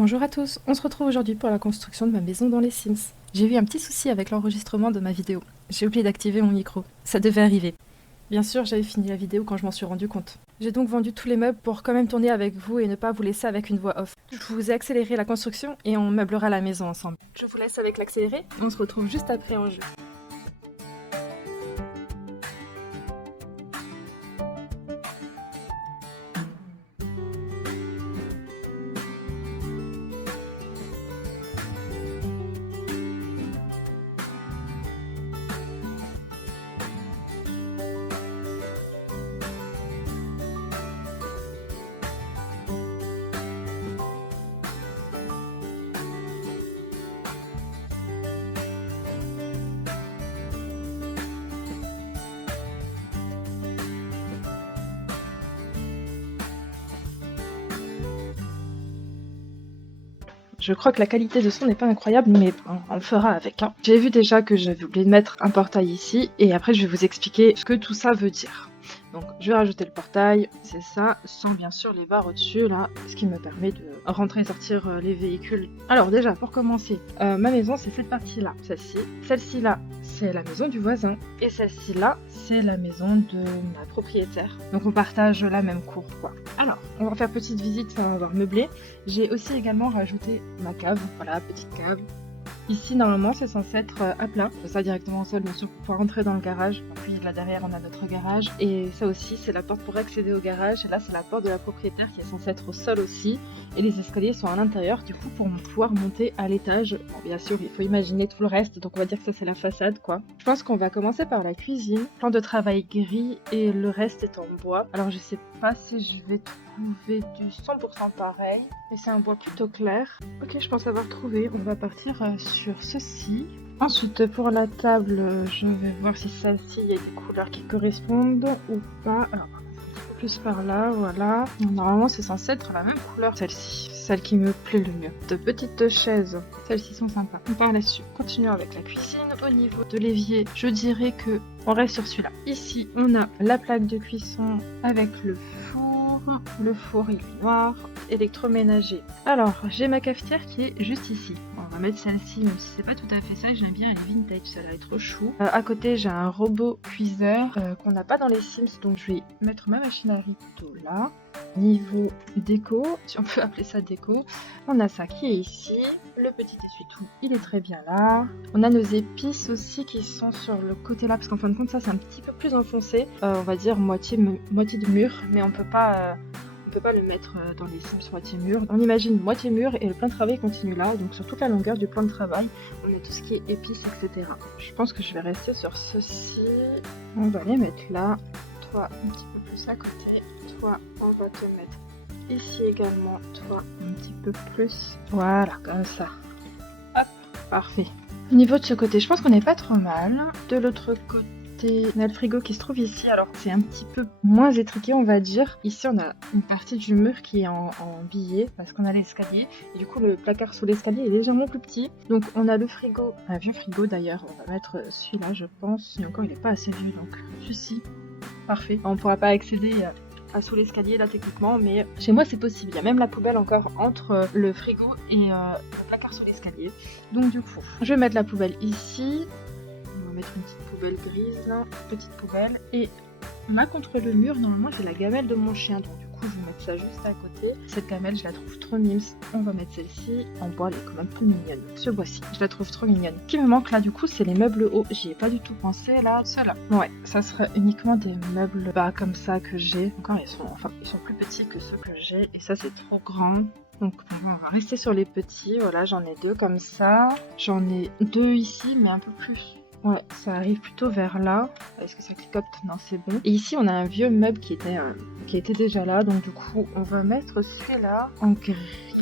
Bonjour à tous, on se retrouve aujourd'hui pour la construction de ma maison dans les Sims. J'ai eu un petit souci avec l'enregistrement de ma vidéo. J'ai oublié d'activer mon micro. Ça devait arriver. Bien sûr, j'avais fini la vidéo quand je m'en suis rendu compte. J'ai donc vendu tous les meubles pour quand même tourner avec vous et ne pas vous laisser avec une voix off. Je vous ai accéléré la construction et on meublera la maison ensemble. Je vous laisse avec l'accéléré, on se retrouve juste après en jeu. Je crois que la qualité de son n'est pas incroyable, mais on le fera avec. J'ai vu déjà que j'avais oublié de mettre un portail ici, et après je vais vous expliquer ce que tout ça veut dire. Donc je vais rajouter le portail, c'est ça, sans bien sûr les barres au-dessus là, ce qui me permet de rentrer et sortir les véhicules. Alors déjà, pour commencer, ma maison c'est cette partie-là, celle-ci. Celle-ci là, c'est la maison du voisin, et celle-ci là, c'est la maison de ma propriétaire. Donc on partage la même cour, quoi. Alors, on va faire petite visite, on va meubler. J'ai aussi également rajouté ma cave, voilà, petite cave. Ici, normalement, c'est censé être à plat. Ça directement au sol, bien sûr, pour pouvoir rentrer dans le garage. Puis là derrière, on a notre garage. Et ça aussi, c'est la porte pour accéder au garage. Et là, c'est la porte de la propriétaire qui est censée être au sol aussi. Et les escaliers sont à l'intérieur, du coup, pour pouvoir monter à l'étage. Bon, bien sûr, il faut imaginer tout le reste. Donc, on va dire que ça, c'est la façade, quoi. Je pense qu'on va commencer par la cuisine. Plan de travail gris et le reste est en bois. Alors, je sais pas si je vais trouver du 100% pareil. Mais c'est un bois plutôt clair. Ok, je pense avoir trouvé. On va partir sur ceci. Ensuite, pour la table, je vais voir si celle-ci, il y a des couleurs qui correspondent ou pas. Alors, plus par là, voilà. Normalement, c'est censé être la même couleur, celle-ci. Celle qui me plaît le mieux. De petites chaises. Celles-ci sont sympas. On part là-dessus. Continuons avec la cuisine. Au niveau de l'évier, je dirais que on reste sur celui-là. Ici, on a la plaque de cuisson avec le four. Le four, il est noir. Électroménager. Alors, j'ai ma cafetière qui est juste ici. Bon, on va mettre celle-ci, même si c'est pas tout à fait ça. J'aime bien, elle est vintage, celle-là est trop chou. À côté, j'ai un robot cuiseur qu'on n'a pas dans les Sims, donc je vais mettre ma machine à riz plutôt là. Niveau déco, si on peut appeler ça déco, on a ça qui est ici. Le petit essuie-tout, il est très bien là. On a nos épices aussi qui sont sur le côté là, parce qu'en fin de compte, ça c'est un petit peu plus enfoncé. On va dire moitié de mur, mais on peut pas le mettre dans les Sims moitié mur. On imagine moitié mur et le plan de travail continue là. Donc sur toute la longueur du plan de travail, on met tout ce qui est épices, etc. Je pense que je vais rester sur ceci. On va les mettre là. Toi un petit peu plus à côté. Toi, on va te mettre ici également. Toi un petit peu plus. Voilà, comme ça. Hop, parfait. Au niveau de ce côté, je pense qu'on n'est pas trop mal. De l'autre côté, on a le frigo qui se trouve ici, alors c'est un petit peu moins étriqué on va dire. Ici on a une partie du mur qui est en billet parce qu'on a l'escalier et du coup le placard sous l'escalier est légèrement plus petit. Donc on a le frigo, un vieux frigo d'ailleurs, on va mettre celui-là je pense, mais encore il n'est pas assez vieux donc celui-ci, parfait. On ne pourra pas accéder à sous l'escalier là techniquement, mais chez moi c'est possible. Il y a même la poubelle encore entre le frigo et le placard sous l'escalier. Donc du coup, je vais mettre la poubelle ici. On va mettre une petite poubelle grise là, petite poubelle. Et là contre le mur, normalement j'ai la gamelle de mon chien, donc du coup je vais mettre ça juste à côté. Cette gamelle je la trouve trop mimes. On va mettre celle-ci. En bois elle est quand même plus mignonne. Ce bois-ci, je la trouve trop mignonne. Ce qui me manque là du coup c'est les meubles hauts. J'y ai pas du tout pensé là. Ceux-là. Ouais, ça sera uniquement des meubles bas comme ça que j'ai. Encore ils sont plus petits que ceux que j'ai. Et ça c'est trop grand. Donc on va rester sur les petits. Voilà, j'en ai deux comme ça. J'en ai deux ici mais un peu plus. Ouais, ça arrive plutôt vers là. Est-ce que ça clicote? Non, c'est bon. Et ici, on a un vieux meuble qui était déjà là. Donc du coup, on va mettre celui-là en gris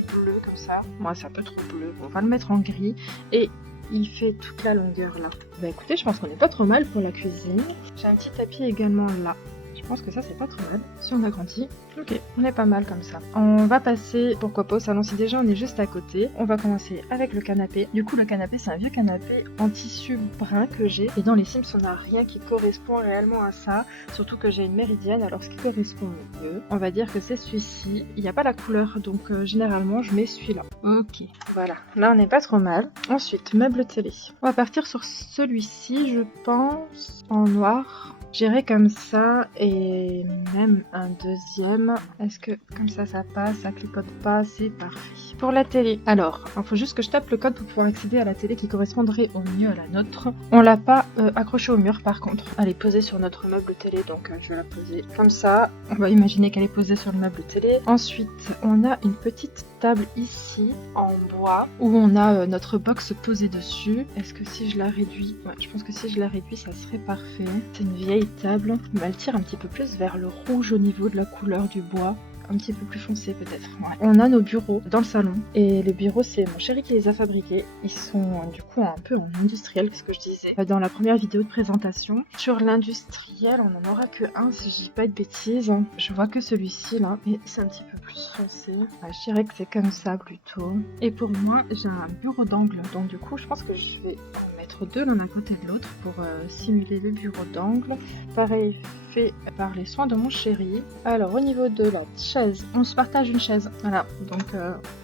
bleu comme ça. Moi, c'est un peu trop bleu. On va le mettre en gris. Et il fait toute la longueur là. Bah écoutez, je pense qu'on est pas trop mal pour la cuisine. J'ai un petit tapis également là. Je pense que ça c'est pas trop mal. Si on agrandit, ok, on est pas mal comme ça. On va passer, pourquoi pas, au salon. Si déjà on est juste à côté, on va commencer avec le canapé. Du coup, le canapé, c'est un vieux canapé en tissu brun que j'ai. Et dans les Sims, on n'a rien qui correspond réellement à ça. Surtout que j'ai une méridienne, alors ce qui correspond le mieux, on va dire que c'est celui-ci. Il n'y a pas la couleur, donc généralement, je mets celui-là. Ok, voilà. Là, on n'est pas trop mal. Ensuite, meuble télé. On va partir sur celui-ci, je pense, en noir. J'irai comme ça et même un deuxième. Est-ce que comme ça passe, ça cliquote pas, c'est parfait. Pour la télé, alors, il faut juste que je tape le code pour pouvoir accéder à la télé qui correspondrait au mieux à la nôtre. On l'a pas accrochée au mur par contre. Elle est posée sur notre meuble télé, donc je vais la poser comme ça. On va imaginer qu'elle est posée sur le meuble télé. Ensuite, on a une petite table ici en bois où on a notre box posée dessus. Est-ce que si je la réduis, ouais, je pense que si je la réduis, ça serait parfait. C'est une vieille table, mais elle tire un petit peu plus vers le rouge au niveau de la couleur du bois. Un petit peu plus foncé peut-être. Ouais. On a nos bureaux dans le salon et les bureaux c'est mon chéri qui les a fabriqués. Ils sont du coup un peu en industriel, ce que je disais dans la première vidéo de présentation. Sur l'industriel on n'en aura que un si je dis pas de bêtises. Je vois que celui-ci là et c'est un petit peu plus foncé. Ouais, je dirais que c'est comme ça plutôt. Et pour moi j'ai un bureau d'angle donc du coup je pense que je vais en mettre deux l'un à côté de l'autre pour simuler le bureau d'angle. Pareil fait par les soins de mon chéri. Alors au niveau de la chaise, on se partage une chaise, voilà, donc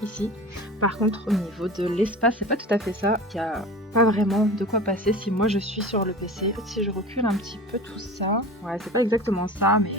ici. Par contre au niveau de l'espace, c'est pas tout à fait ça, il y a pas vraiment de quoi passer si moi je suis sur le PC. En fait, si je recule un petit peu tout ça, ouais c'est pas exactement ça mais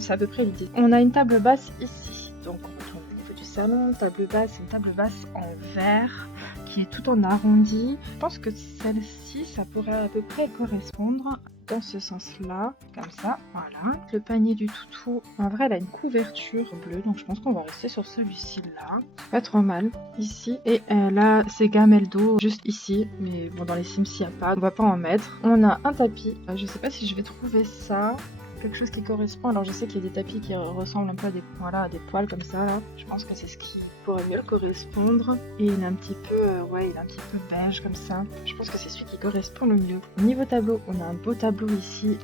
c'est à peu près l'idée. On a une table basse ici, donc on retourne au niveau du salon, table basse, une table basse en verre qui est tout en arrondi. Je pense que celle-ci ça pourrait à peu près correspondre dans ce sens-là, comme ça, voilà. Le panier du toutou, en vrai, elle a une couverture bleue, donc je pense qu'on va rester sur celui-ci là. Pas trop mal, ici. Et là, c'est gamelle d'eau, juste ici, mais bon, dans les Sims, il n'y a pas, on va pas en mettre. On a un tapis, je sais pas si je vais trouver ça. Quelque chose qui correspond. Alors je sais qu'il y a des tapis qui ressemblent un peu à des, voilà, à des poils comme ça là. Je pense que c'est ce qui pourrait mieux correspondre. Et il est un petit peu, ouais, il est un petit peu beige comme ça. Je pense que c'est celui qui correspond le mieux. Au niveau tableau, on a un beau tableau ici.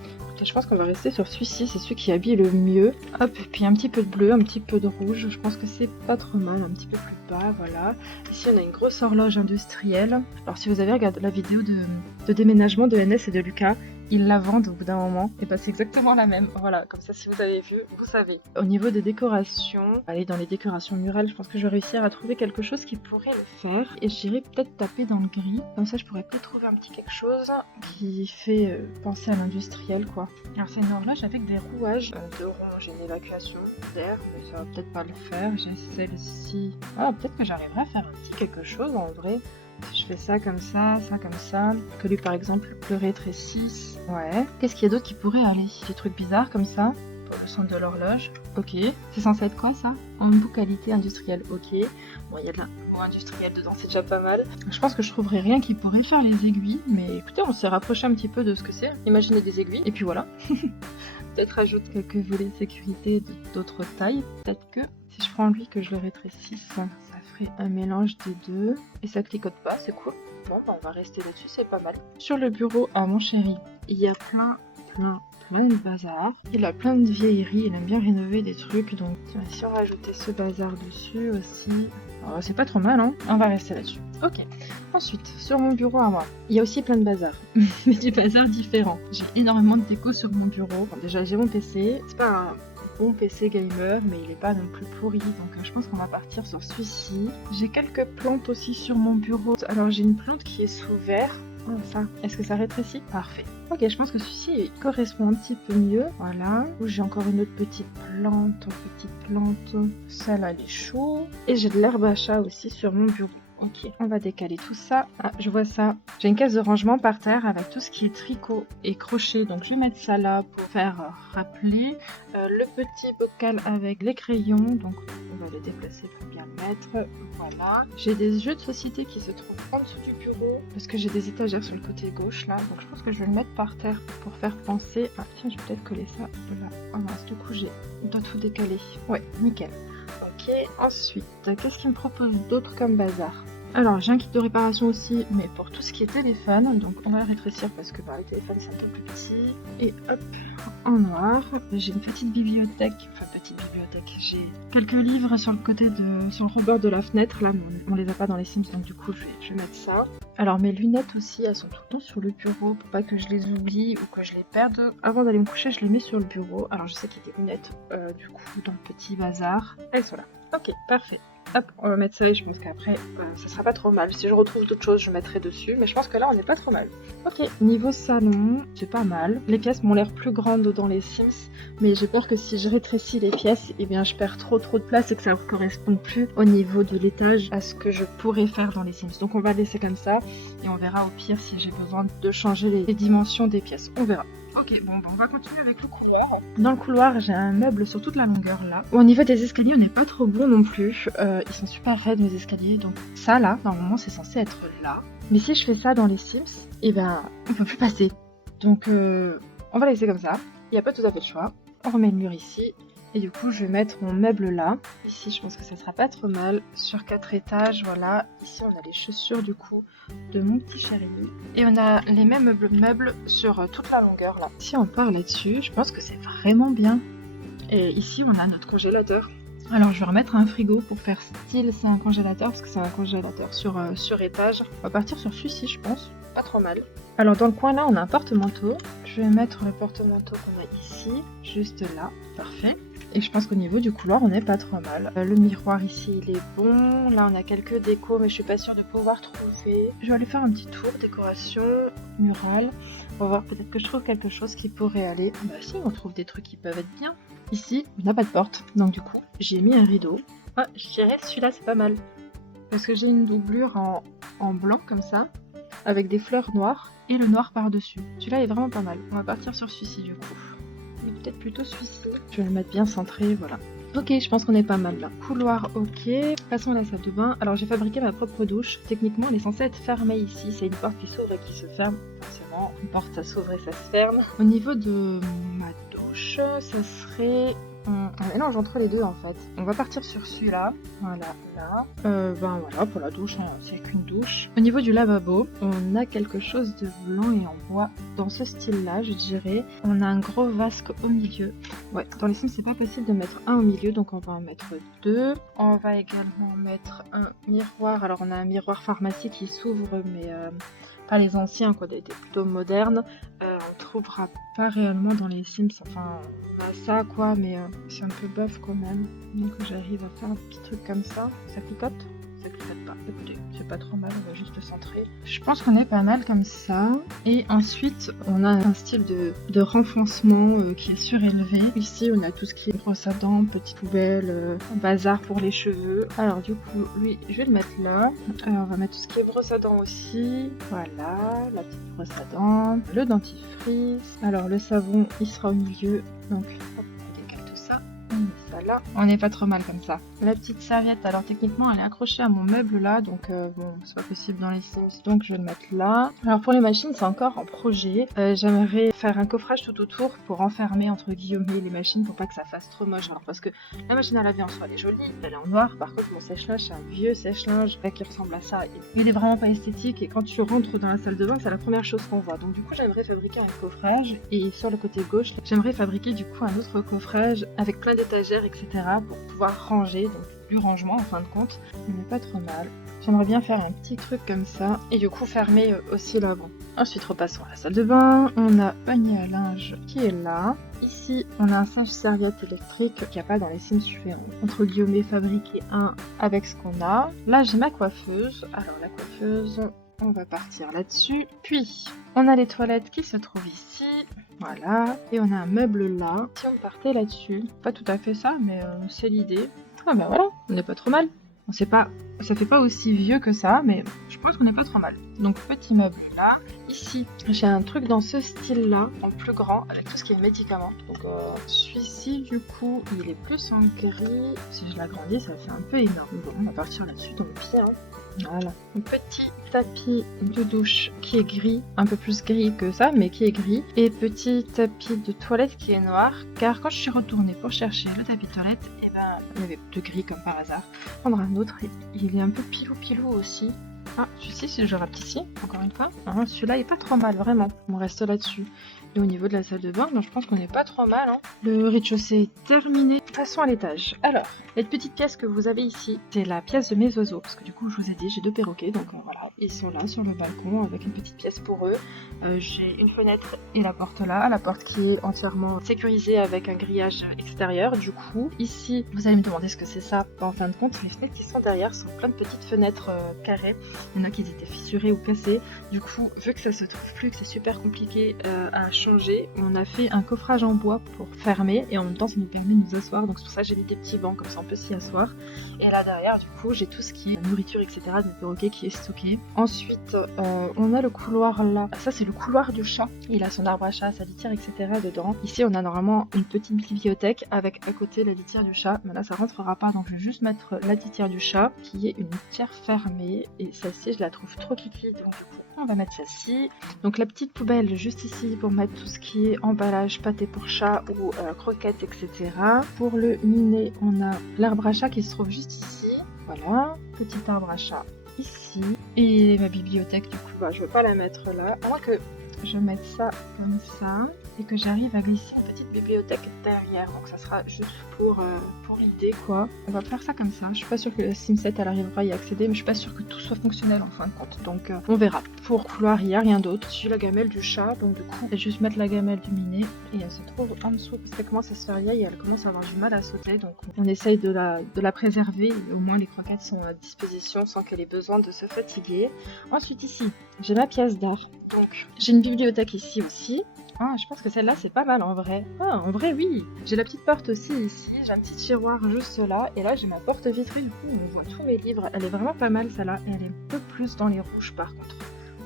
Je pense qu'on va rester sur celui-ci, c'est celui qui habille le mieux. Hop, et puis un petit peu de bleu, un petit peu de rouge. Je pense que c'est pas trop mal, un petit peu plus bas, voilà. Ici on a une grosse horloge industrielle. Alors si vous avez regardé la vidéo de déménagement de NS et de Lucas, ils la vendent au bout d'un moment, et bah c'est exactement la même. Voilà, comme ça si vous avez vu, vous savez. Au niveau des décorations, aller dans les décorations murales, je pense que je vais réussir à trouver quelque chose qui pourrait le faire. Et j'irai peut-être taper dans le gris, comme ça je pourrais peut-être trouver un petit quelque chose qui fait penser à l'industriel quoi. Alors c'est une horloge avec des rouages de rond, j'ai une évacuation d'air, mais ça va peut-être pas le faire. J'ai celle-ci. Ah, peut-être que j'arriverai à faire un petit quelque chose en vrai. Si je fais ça comme ça, que lui par exemple le rétrécisse. Ouais. Qu'est-ce qu'il y a d'autre qui pourrait aller? Des trucs bizarres comme ça. Pour le centre de l'horloge. Ok. C'est censé être quoi ça? Embout qualité industrielle. Ok. Bon, il y a de l'embout industriel dedans, c'est déjà pas mal. Je pense que je trouverai rien qui pourrait faire les aiguilles. Mais écoutez, on s'est rapproché un petit peu de ce que c'est. Imaginez des aiguilles. Et puis voilà. Peut-être ajoute quelques volets de sécurité d'autres tailles. Peut-être que si je prends lui que je le rétrécisse, ça ferait un mélange des deux. Et ça cliquote pas, c'est cool. Bon, bah on va rester là-dessus, c'est pas mal. Sur le bureau à mon chéri, il y a plein de bazar. Il a plein de vieilleries, il aime bien rénover des trucs. Donc si on rajoutait ce bazar dessus aussi, c'est pas trop mal, hein. On va rester là-dessus. Ok. Ensuite, sur mon bureau à moi, il y a aussi plein de bazar, mais du bazar différent. J'ai énormément de déco sur mon bureau. Bon, déjà, j'ai mon PC. C'est pas un bon PC gamer, mais il est pas non plus pourri, donc je pense qu'on va partir sur celui-ci. J'ai quelques plantes aussi sur mon bureau. Alors, j'ai une plante qui est sous verre. Ça, est-ce que ça rétrécit? Parfait. Ok, je pense que celui-ci correspond un petit peu mieux. Voilà. J'ai encore une autre petite plante. Celle-là, elle est chaude. Et j'ai de l'herbe à chat aussi sur mon bureau. Ok, on va décaler tout ça. Ah, je vois ça. J'ai une caisse de rangement par terre avec tout ce qui est tricot et crochet. Donc je vais mettre ça là pour faire rappeler. Le petit bocal avec les crayons. Donc on va le déplacer pour bien le mettre. Voilà. J'ai des jeux de société qui se trouvent en dessous du bureau. Parce que j'ai des étagères sur le côté gauche là. Donc je pense que je vais le mettre par terre pour faire penser. Ah tiens, je vais peut-être coller ça là. Oh mince, du coup on doit tout décaler. Ouais, nickel. Ok, ensuite, qu'est-ce qu'il me propose d'autre comme bazar? Alors j'ai un kit de réparation aussi, mais pour tout ce qui est téléphone, donc on va le rétrécir parce que le téléphone c'est un peu plus petit. Et hop, en noir. J'ai une petite bibliothèque, j'ai quelques livres sur le sur le rebord de la fenêtre, là mais on les a pas dans les Sims donc du coup je vais mettre ça. Alors mes lunettes aussi, elles sont tout le temps sur le bureau pour pas que je les oublie ou que je les perde. Avant d'aller me coucher, je les mets sur le bureau. Alors je sais qu'il y a des lunettes du coup dans le petit bazar. Elles sont là. Ok, parfait. Hop, on va mettre ça et je pense qu'après, ça sera pas trop mal. Si je retrouve d'autres choses, je mettrai dessus. Mais je pense que là, on n'est pas trop mal. Ok, niveau salon, c'est pas mal. Les pièces m'ont l'air plus grandes dans les Sims. Mais j'ai peur que si je rétrécis les pièces, eh bien, je perds trop de place et que ça ne corresponde plus au niveau de l'étage à ce que je pourrais faire dans les Sims. Donc on va laisser comme ça. Et on verra au pire si j'ai besoin de changer les dimensions des pièces. On verra. Ok, bon, on va continuer avec le couloir. Dans le couloir, j'ai un meuble sur toute la longueur là. Au niveau des escaliers, on n'est pas trop bon non plus. Ils sont super raides mes escaliers, donc ça là, normalement c'est censé être là. Mais si je fais ça dans les Sims, eh ben, on peut plus passer. Donc on va laisser comme ça. Il n'y a pas tout à fait de choix. On remet le mur ici. Et du coup, je vais mettre mon meuble là. Ici, je pense que ça sera pas trop mal. Sur 4 étages, voilà. Ici, on a les chaussures du coup de mon petit chéri. Et on a les mêmes meubles sur toute la longueur là. Si on part là-dessus, je pense que c'est vraiment bien. Et ici, on a notre congélateur. Alors, je vais remettre un frigo pour faire style c'est un congélateur parce que c'est un congélateur sur étage. On va partir sur celui-ci, je pense. Pas trop mal. Alors, dans le coin là, on a un porte-manteau. Je vais mettre le porte-manteau qu'on a ici, juste là. Parfait. Et je pense qu'au niveau du couloir, on n'est pas trop mal. Le miroir ici, il est bon. Là, on a quelques décos, mais je suis pas sûre de pouvoir trouver. Je vais aller faire un petit tour, décoration, murale. On va voir, peut-être que je trouve quelque chose qui pourrait aller. Bah si, on trouve des trucs qui peuvent être bien. Ici, on n'a pas de porte, donc du coup, j'ai mis un rideau. Ah, je dirais celui-là, c'est pas mal. Parce que j'ai une doublure en blanc, comme ça, avec des fleurs noires, et le noir par-dessus. Celui-là est vraiment pas mal. On va partir sur celui-ci, du coup. Mais peut-être plutôt celui-ci. Je vais le mettre bien centré, voilà. Ok, je pense qu'on est pas mal là. Couloir, ok. Passons à la salle de bain. Alors j'ai fabriqué ma propre douche. Techniquement, elle est censée être fermée ici. C'est une porte qui s'ouvre et qui se ferme. Forcément, une porte, ça s'ouvre et ça se ferme. Au niveau de ma douche, ça serait un mélange entre les deux en fait. On va partir sur celui-là. Voilà, là. Ben voilà, pour la douche, hein, c'est qu'une douche. Au niveau du lavabo, on a quelque chose de blanc et en bois. Dans ce style-là, je dirais. On a un gros vasque au milieu. Ouais, dans les Sims, c'est pas possible de mettre un au milieu, donc on va en mettre 2. On va également mettre un miroir. Alors on a un miroir pharmacie qui s'ouvre, mais pas les anciens, quoi, des plutôt modernes. On trouvera pas réellement dans les Sims. Enfin, on a ça, quoi, mais c'est un peu bof quand même. Donc j'arrive à faire un petit truc comme ça. Ça clicote? Ça clicote pas. Écoutez, c'est pas trop mal, on va juste le centrer. Je pense qu'on est pas mal comme ça. Et ensuite, on a un style de renfoncement qui est surélevé. Ici, on a tout ce qui est brosse à dents, petite poubelle, bazar pour les cheveux. Alors du coup, lui, je vais le mettre là. On va mettre tout ce qui est brosse à dents aussi. Voilà, la petite brosse à dents, le dentifrice. Alors le savon, il sera au milieu. Donc, hop, on décale tout ça. On met ça là. On n'est pas trop mal comme ça. La petite serviette, alors techniquement elle est accrochée à mon meuble là, donc bon, c'est pas possible dans les Sims, donc je vais le mettre là. Alors pour les machines, c'est encore en projet. J'aimerais faire un coffrage tout autour pour enfermer entre guillemets les machines pour pas que ça fasse trop moche. Alors parce que la machine à laver en soi elle est jolie, elle est en noir. Par contre mon sèche-linge c'est un vieux sèche-linge qui ressemble à ça. Il est vraiment pas esthétique et quand tu rentres dans la salle de bain c'est la première chose qu'on voit. Donc du coup j'aimerais fabriquer un coffrage et sur le côté gauche j'aimerais fabriquer du coup un autre coffrage avec plein d'étagères etc. pour pouvoir ranger. Donc du rangement en fin de compte, mais pas trop mal. J'aimerais bien faire un petit truc comme ça et du coup fermer aussi l'avant. Ensuite repassons à la salle de bain, on a panier à linge qui est là. Ici on a un singe-serviette électrique qu'il n'y a pas dans les Sims, je fais entre guillemets fabriquer un avec ce qu'on a. Là j'ai ma coiffeuse, alors la coiffeuse, on va partir là-dessus. Puis on a les toilettes qui se trouvent ici. Voilà, et on a un meuble là. Si on partait là-dessus, pas tout à fait ça, mais c'est l'idée. Ah bah voilà, on n'est pas trop mal. On sait pas, ça fait pas aussi vieux que ça, mais je pense qu'on n'est pas trop mal. Donc petit meuble là. Ici, j'ai un truc dans ce style-là, en plus grand, avec tout ce qui est médicaments. Donc celui-ci, du coup, il est plus en gris. Si je l'agrandis, ça fait un peu énorme. Bon, on va partir là-dessus, dans le pied. Hein. Voilà. Un petit tapis de douche qui est gris, un peu plus gris que ça, mais qui est gris. Et petit tapis de toilette qui est noir, car quand je suis retournée pour chercher le tapis de toilette, Il y avait de gris comme par hasard. Prendre un autre, il est un peu pilou aussi. Ah, celui-ci, si je rate ici, encore une fois. Ah, celui-là est pas trop mal, vraiment. On reste là-dessus. Et au niveau de la salle de bain, je pense qu'on est pas trop mal. Hein. Le rez-de-chaussée est terminé. Passons à l'étage. Alors, les petites pièces que vous avez ici, c'est la pièce de mes oiseaux. Parce que du coup, je vous ai dit, j'ai 2 perroquets. Donc voilà, ils sont là sur le balcon avec une petite pièce pour eux. J'ai une fenêtre et la porte là. La porte qui est entièrement sécurisée avec un grillage extérieur. Du coup, ici, vous allez me demander ce que c'est ça. En fin de compte, les fenêtres qui sont derrière sont plein de petites fenêtres carrées. Il y en a qui étaient fissurées ou cassées. Du coup, vu que ça se trouve plus, que c'est super compliqué à changer, on a fait un coffrage en bois pour fermer et en même temps ça nous permet de nous asseoir. Donc c'est pour ça que j'ai mis des petits bancs, comme ça on peut s'y asseoir. Et là derrière, du coup, j'ai tout ce qui est nourriture, etc. des perroquets qui est stocké. Ensuite, on a le couloir là. Ça, c'est le couloir du chat. Il a son arbre à chat, sa litière, etc. dedans. Ici, on a normalement une petite bibliothèque avec à côté la litière du chat. Mais là, ça rentrera pas. Donc, je vais juste mettre la litière du chat qui est une litière fermée. Et celle-ci, je la trouve trop kiki. Donc, du coup, on va mettre celle-ci. Donc, la petite poubelle juste ici pour mettre tout ce qui est emballage, pâté pour chat ou croquettes, etc. Pour le minet, on a l'arbre à chat qui se trouve juste ici. Voilà, petit arbre à chat ici. Et ma bibliothèque, du coup, je vais pas la mettre là. À moins que je mette ça comme ça et que j'arrive à glisser une petite bibliothèque derrière. Donc ça sera juste pour l'idée, quoi. On va faire ça comme ça. Je suis pas sûre que la Sim7 elle arrivera à y accéder, mais je suis pas sûre que tout soit fonctionnel en fin de compte. Donc on verra. Pour couloir, il n'y a rien d'autre. J'ai la gamelle du chat, donc du coup, je vais juste mettre la gamelle du minet. Et elle se trouve en dessous parce qu'elle commence à se faire vieille et elle commence à avoir du mal à sauter. Donc on essaye de la préserver. Et au moins les croquettes sont à disposition sans qu'elle ait besoin de se fatiguer. Ensuite ici, j'ai ma pièce d'art. Donc j'ai une bibliothèque ici aussi. Ah, je pense que celle-là, c'est pas mal en vrai. Ah, en vrai, oui. J'ai la petite porte aussi ici. J'ai un petit tiroir juste là. Et là, j'ai ma porte vitrée. Du coup, on voit tous mes livres. Elle est vraiment pas mal, celle-là. Et elle est un peu plus dans les rouges, par contre.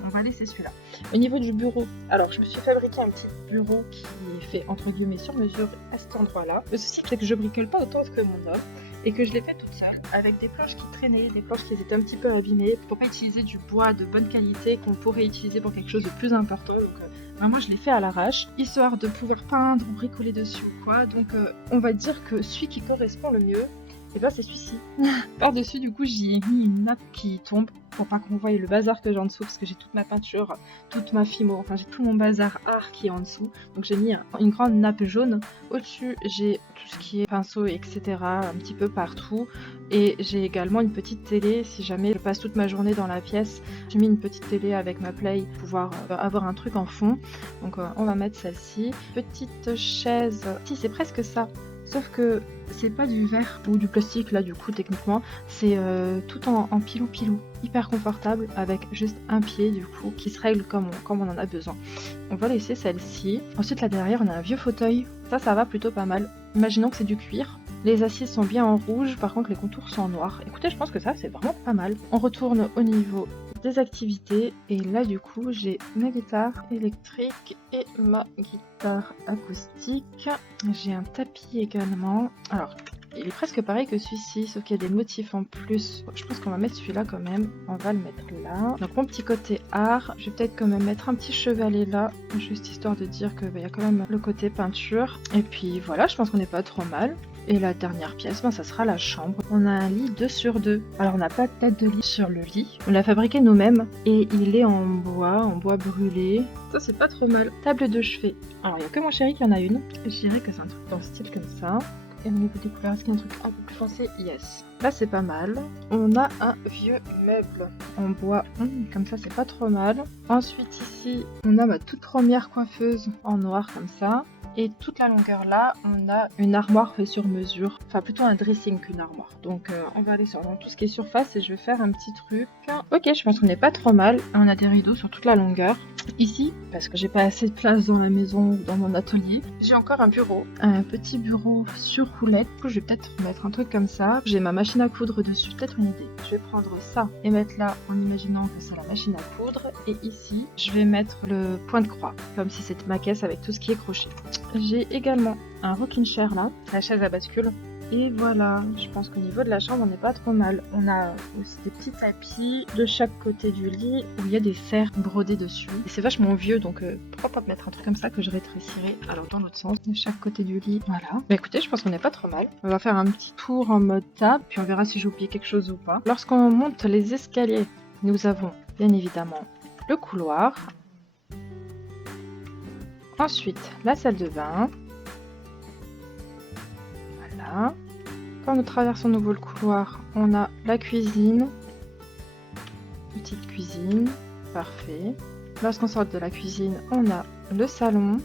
On va laisser celui-là. Au niveau du bureau, alors je me suis fabriqué un petit bureau qui est fait entre guillemets sur mesure à cet endroit-là. Le souci, c'est que je bricole pas autant que mon homme. Et que je l'ai fait toute seule, avec des planches qui traînaient, des planches qui étaient un petit peu abîmées, pour pas utiliser du bois de bonne qualité qu'on pourrait utiliser pour quelque chose de plus important. Donc vraiment, je l'ai fait à l'arrache, histoire de pouvoir peindre ou bricoler dessus ou quoi. Donc on va dire que celui qui correspond le mieux, et ben c'est celui-ci. Par-dessus, du coup, j'y ai mis une nappe qui tombe pour pas qu'on voie le bazar que j'ai en dessous, parce que j'ai toute ma peinture, toute ma fimo, enfin j'ai tout mon bazar art qui est en dessous. Donc j'ai mis une grande nappe jaune. Au-dessus, j'ai tout ce qui est pinceau, etc. un petit peu partout. Et j'ai également une petite télé, si jamais je passe toute ma journée dans la pièce. J'ai mis une petite télé avec ma play pour pouvoir avoir un truc en fond. Donc on va mettre celle-ci. Petite chaise, si c'est presque ça. Sauf que c'est pas du verre ou du plastique là du coup techniquement, c'est tout en pilou, hyper confortable avec juste un pied du coup qui se règle comme on en a besoin. On va laisser celle-ci. Ensuite là derrière on a un vieux fauteuil, ça va plutôt pas mal. Imaginons que c'est du cuir. Les assises sont bien en rouge, par contre les contours sont en noir. Écoutez, je pense que ça c'est vraiment pas mal. On retourne au niveau des activités et là du coup j'ai ma guitare électrique et ma guitare acoustique. J'ai un tapis également. Alors il est presque pareil que celui-ci, sauf qu'il y a des motifs en plus. Je pense qu'on va mettre celui-là quand même. On va le mettre là. Donc mon petit côté art, je vais peut-être quand même mettre un petit chevalet là, juste histoire de dire qu'il y a quand même le côté peinture. Et puis voilà, je pense qu'on n'est pas trop mal. Et la dernière pièce, ça sera la chambre. On a un lit 2/2. Alors on n'a pas de tête de lit sur le lit. On l'a fabriqué nous-mêmes et il est en bois brûlé. Ça c'est pas trop mal. Table de chevet. Alors il n'y a que mon chéri qui en a une. Je dirais que c'est un truc dans le style comme ça. Et au niveau des couleurs, est-ce qu'il y a un truc un peu plus foncé? Yes. Là c'est pas mal. On a un vieux meuble en bois. Comme ça c'est pas trop mal. Ensuite ici, on a ma toute première coiffeuse en noir comme ça. Et toute la longueur là, on a une armoire fait sur mesure. Enfin plutôt un dressing qu'une armoire. Donc on va aller sur dans tout ce qui est surface et je vais faire un petit truc. Ok, je pense qu'on n'est pas trop mal. On a des rideaux sur toute la longueur. Ici, parce que j'ai pas assez de place dans la maison ou dans mon atelier, j'ai encore un bureau. Un petit bureau sur roulette. Du coup, je vais peut-être mettre un truc comme ça. J'ai ma machine à coudre dessus, peut-être une idée. Je vais prendre ça et mettre là en imaginant que c'est la machine à coudre. Et ici, je vais mettre le point de croix, comme si c'était ma caisse avec tout ce qui est crochet. J'ai également un rocking chair là, la chaise à bascule. Et voilà, je pense qu'au niveau de la chambre, on n'est pas trop mal. On a aussi des petits tapis de chaque côté du lit où il y a des cercles brodés dessus. Et c'est vachement vieux, donc pourquoi pas mettre un truc comme ça que je rétrécirai. Alors dans l'autre sens, de chaque côté du lit, voilà. Bah écoutez, je pense qu'on n'est pas trop mal. On va faire un petit tour en mode table, puis on verra si j'ai oublié quelque chose ou pas. Lorsqu'on monte les escaliers, nous avons bien évidemment le couloir. Ensuite, la salle de bain. Voilà. Quand nous traversons de nouveau le couloir, on a la cuisine. Petite cuisine. Parfait. Lorsqu'on sort de la cuisine, on a le salon.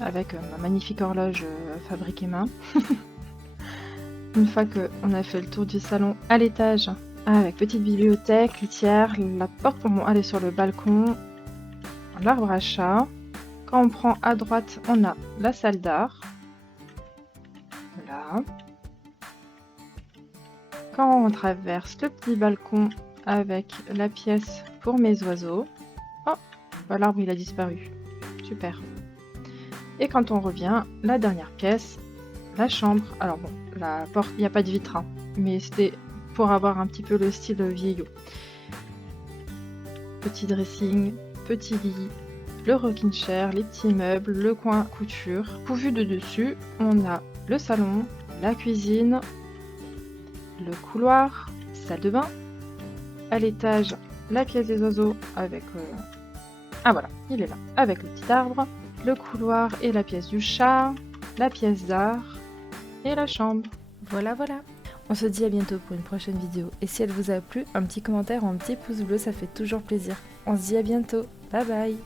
Avec ma magnifique horloge fabriquée main. Une fois qu'on a fait le tour du salon, à l'étage, avec petite bibliothèque, litière, la porte pour aller sur le balcon, l'arbre à chat. Quand on prend à droite, on a la salle d'art. Voilà. Quand on traverse le petit balcon avec la pièce pour mes oiseaux. Oh, bah, l'arbre il a disparu. Super. Et quand on revient, la dernière pièce, la chambre. Alors bon, la porte, il n'y a pas de vitre, hein, mais c'était pour avoir un petit peu le style vieillot. Petit dressing, petit lit, le rocking chair, les petits meubles, le coin couture. Pourvu de dessus, on a le salon, la cuisine, le couloir, salle de bain, à l'étage, la pièce des oiseaux avec... Ah voilà, il est là, avec le petit arbre, le couloir et la pièce du chat, la pièce d'art et la chambre. Voilà, voilà. On se dit à bientôt pour une prochaine vidéo. Et si elle vous a plu, un petit commentaire ou un petit pouce bleu, ça fait toujours plaisir. On se dit à bientôt. Bye bye.